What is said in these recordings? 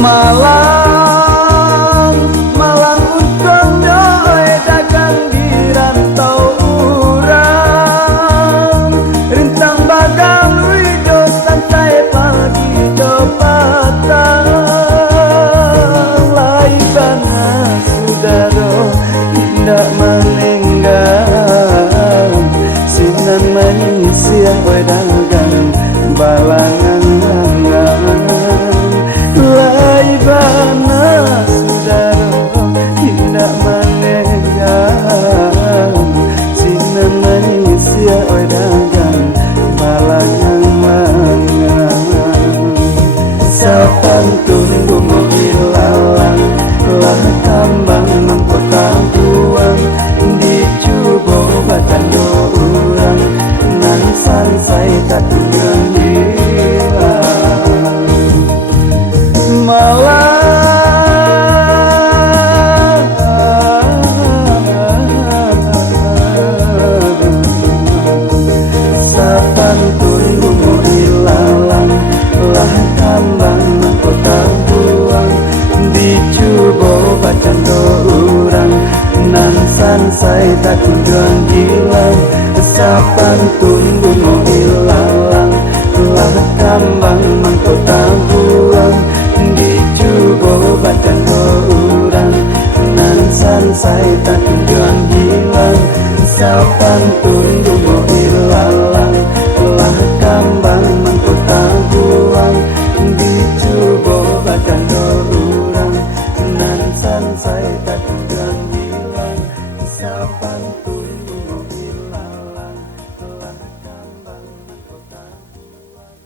Malang, Malang untungnya dagang di rantau urang, rintang bagang wido santai pagi do patang, lai panas udara indah menenggang, sinan manis siang dagang balangan lai panas udara indah menenggang, sinan manis siang dagang balangan sapantun bunga ilalang lah kambang mangkota buang dicoba badan do urang nan sansai tak tinggal hilang. Malang, sapantun bunga ilalang lah kambang kota buang dicoba badan do urang nan sansai tak tinggal hilang. Sapantun bunga ilalang lah kambang mangkota buang dicoba badan do urang nan sansai tak tinggal hilang. Sapantun bunga ilalang lah kambang mangkota buang dicoba badan do urang nan sansai tak tinggal hilang. Sapantun bunga ilalang lah kambang mangkota buang.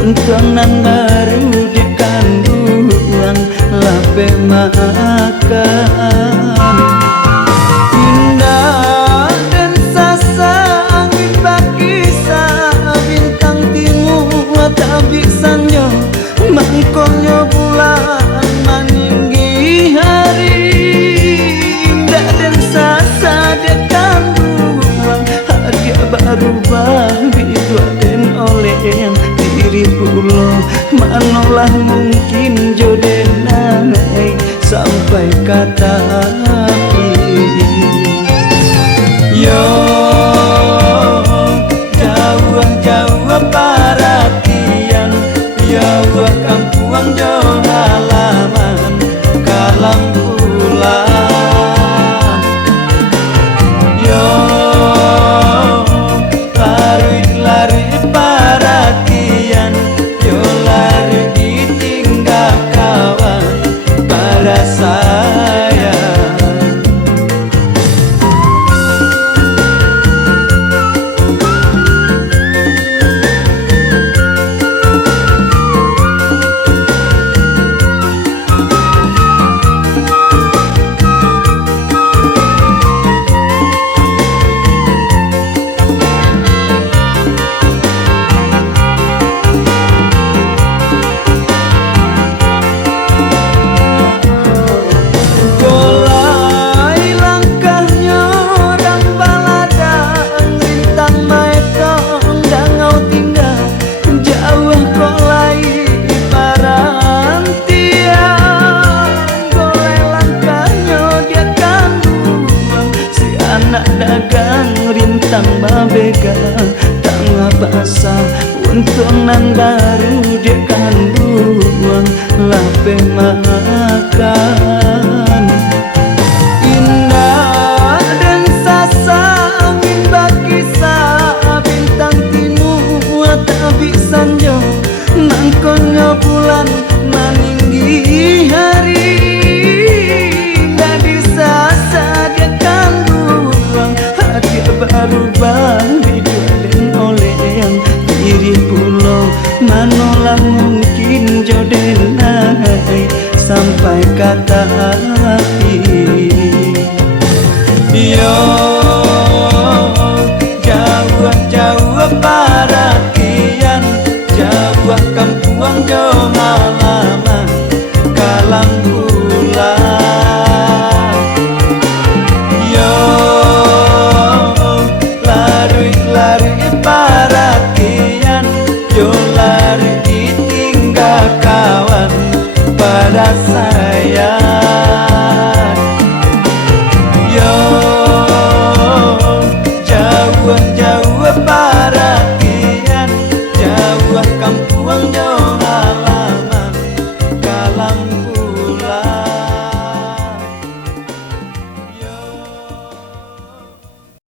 Untung nan baru di kandungan lape makan indah dan sasa angin bakisa bintang timur tak bisanya mangkongnya bulan meninggi hari indah dan sasa di kandungan hadiah baru itu dan oleh yang diri pulau manolah mungkin jodenai sampai kata yo jauh perhatian yo kampuang jauh halaman kalam pulang yo lari perhatian yo lari ditinggal kawan pada saya. basah untung nan baru dia kandungan lape makan indah dan sasa angin bakisa bintang timur hidup dan oleh yang diri pulau manolah mungkin jodenai sampai kata hati. Yo jauh perhatian, jauh kampuang jauh halaman kalang pula. Yo lari perhatian, yo lari ditinggal kawan pada saya.